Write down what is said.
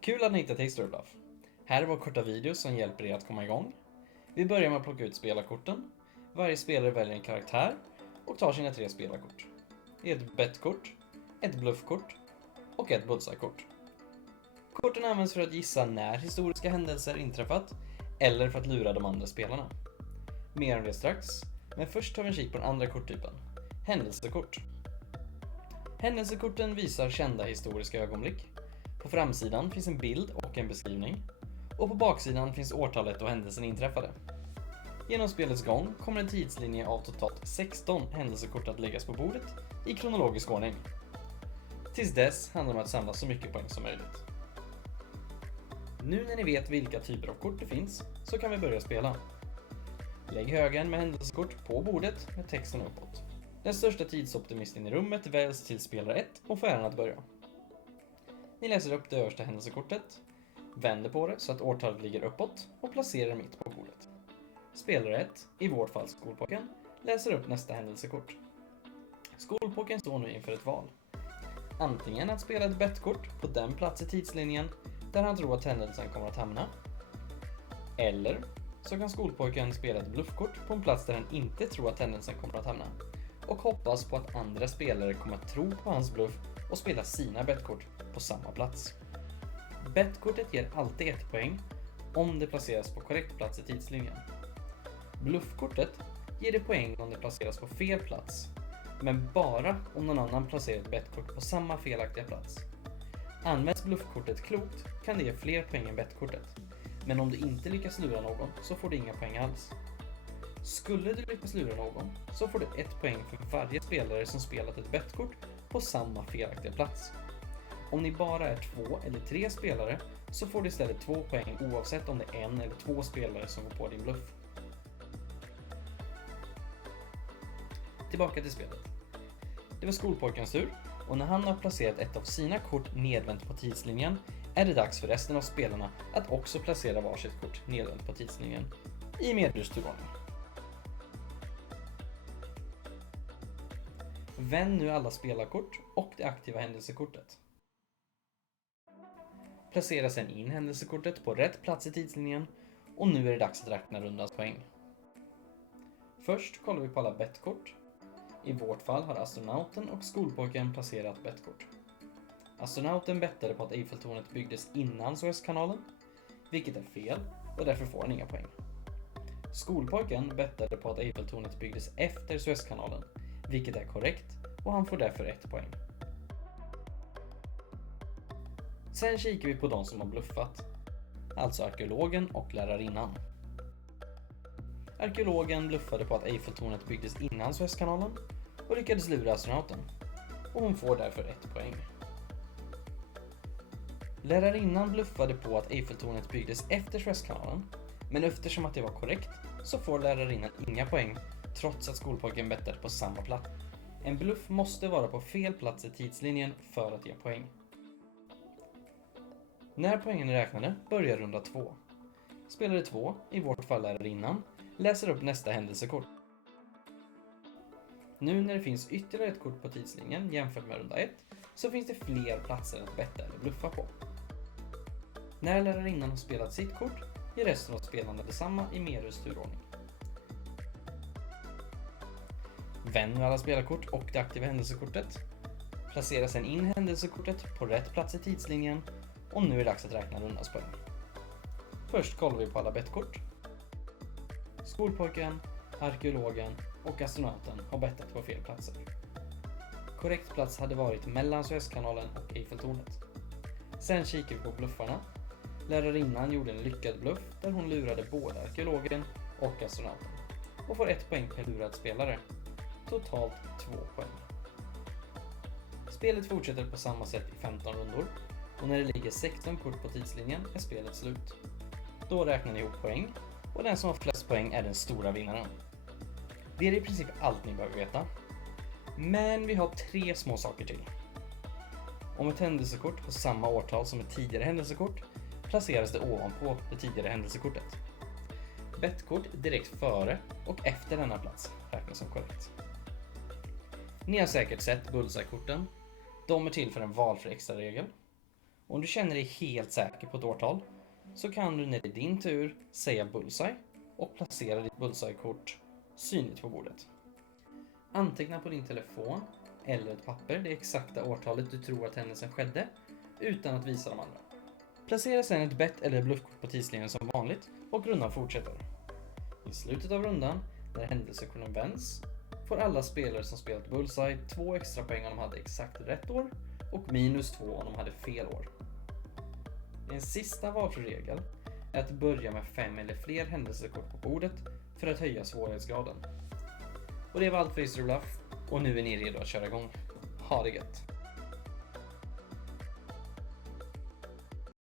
Kul att ni hittat till Story Bluff. Här är vår korta video som hjälper er att komma igång. Vi börjar med att plocka ut spelarkorten. Varje spelare väljer en karaktär och tar sina 3 spelarkort. Det är ett bettkort, ett bluffkort och ett bullseye-kort. Korten används för att gissa när historiska händelser inträffat eller för att lura de andra spelarna. Mer om det strax, men först tar vi en kik på den andra korttypen, händelsekort. Händelsekorten visar kända historiska ögonblick. På framsidan finns en bild och en beskrivning, och på baksidan finns årtalet då händelsen inträffade. Genom spelets gång kommer en tidslinje av totalt 16 händelsekort att läggas på bordet i kronologisk ordning. Tills dess handlar det om att samla så mycket poäng som möjligt. Nu när ni vet vilka typer av kort det finns så kan vi börja spela. Lägg högen med händelsekort på bordet med texten uppåt. Den största tidsoptimisten i rummet väljs till spelare 1 och får äran att börja. Ni läser upp det översta händelsekortet, vänder på det så att årtalet ligger uppåt och placerar mitt på bordet. Spelare 1, i vårt fall skolpojken, läser upp nästa händelsekort. Skolpojken står nu inför ett val. Antingen att spela ett bettkort på den plats i tidslinjen där han tror att händelsen kommer att hamna. Eller så kan skolpojken spela ett bluffkort på en plats där han inte tror att händelsen kommer att hamna och hoppas på att andra spelare kommer att tro på hans bluff och spela sina bettkort på samma plats. Bettkortet ger alltid 1 poäng om det placeras på korrekt plats i tidslinjen. Bluffkortet ger det poäng om det placeras på fel plats, men bara om någon annan placerar ett bettkort på samma felaktiga plats. Används bluffkortet klokt kan det ge fler poäng än bettkortet, men om du inte lyckas lura någon så får du inga poäng alls. Skulle du lyckas lura någon så får du 1 poäng för varje spelare som spelat ett bettkort på samma felaktiga plats. Om ni bara är 2 eller 3 spelare så får du istället 2 poäng oavsett om det är 1 eller 2 spelare som går på din bluff. Tillbaka till spelet. Det var skolpojkens tur och när han har placerat ett av sina kort nedvänt på tidslinjen är det dags för resten av spelarna att också placera varsitt kort nedvänt på tidslinjen i medbrus turordning. Vänd nu alla spelarkort och det aktiva händelsekortet. Placera sedan in händelsekortet på rätt plats i tidslinjen och nu är det dags att räkna rundans poäng. Först kollar vi på alla bettkort. I vårt fall har astronauten och skolpojken placerat bettkort. Astronauten bettade på att Eiffeltornet byggdes innan Suezkanalen, vilket är fel och därför får han inga poäng. Skolpojken bettade på att Eiffeltornet byggdes efter Suezkanalen, vilket är korrekt och han får därför 1 poäng. Sen kikar vi på de som har bluffat, alltså arkeologen och lärarinnan. Arkeologen bluffade på att Eiffeltornet byggdes innan Suezkanalen och lyckades lura astronauten, och hon får därför 1 poäng. Lärarinnan bluffade på att Eiffeltornet byggdes efter Suezkanalen, men eftersom att det var korrekt så får lärarinnan inga poäng trots att skolpojken bettade på samma plats. En bluff måste vara på fel plats i tidslinjen för att ge poäng. När poängen är räknade börjar runda 2. Spelare 2, i vårt fall lärarinnan, läser upp nästa händelsekort. Nu när det finns ytterligare ett kort på tidslinjen jämfört med runda 1 så finns det fler platser att betta eller bluffa på. När lärarinnan har spelat sitt kort ger resten av spelarna detsamma i Merus turordning. Vänd nu alla spelarkort och det aktiva händelsekortet. Placera sedan in händelsekortet på rätt plats i tidslinjen och nu är det dags att räkna rundans poäng. Först kollar vi på alla bettkort. Skolpojken, arkeologen och astronauten har bettat på fel platser. Korrekt plats hade varit mellan Suezkanalen och Eiffeltornet. Sen kikar vi på bluffarna. Lärarinnan gjorde en lyckad bluff där hon lurade både arkeologen och astronauten och får 1 poäng per lurad spelare. Totalt 2 poäng. Spelet fortsätter på samma sätt i 15 rundor och när det ligger 16 kort på tidslinjen är spelet slut. Då räknar ni ihop poäng och den som har flest poäng är den stora vinnaren. Det är i princip allt ni behöver veta. Men vi har 3 små saker till. Om ett händelsekort har samma årtal som ett tidigare händelsekort placeras det ovanpå det tidigare händelsekortet. Bettkort direkt före och efter denna plats räknas som korrekt. Ni har säkert sett bullseye-korten. De är till för en valfri extra regel. Om du känner dig helt säker på ett årtal så kan du när det är din tur säga bullseye och placera ditt bullseye-kort synligt på bordet. Anteckna på din telefon eller ett papper det exakta årtalet du tror att händelsen skedde utan att visa de andra. Placera sedan ett bett eller bluffkort på tidslinjen som vanligt och rundan fortsätter. I slutet av rundan, när händelsekorten vänds, får alla spelare som spelat bullseye 2 extra poäng om de hade exakt rätt år och -2 om de hade fel år. En sista valfri regel är att börja med 5 eller fler händelsekort på bordet för att höja svårighetsgraden. Och det var allt för History Bluff och nu är ni redo att köra igång. Ha det gött!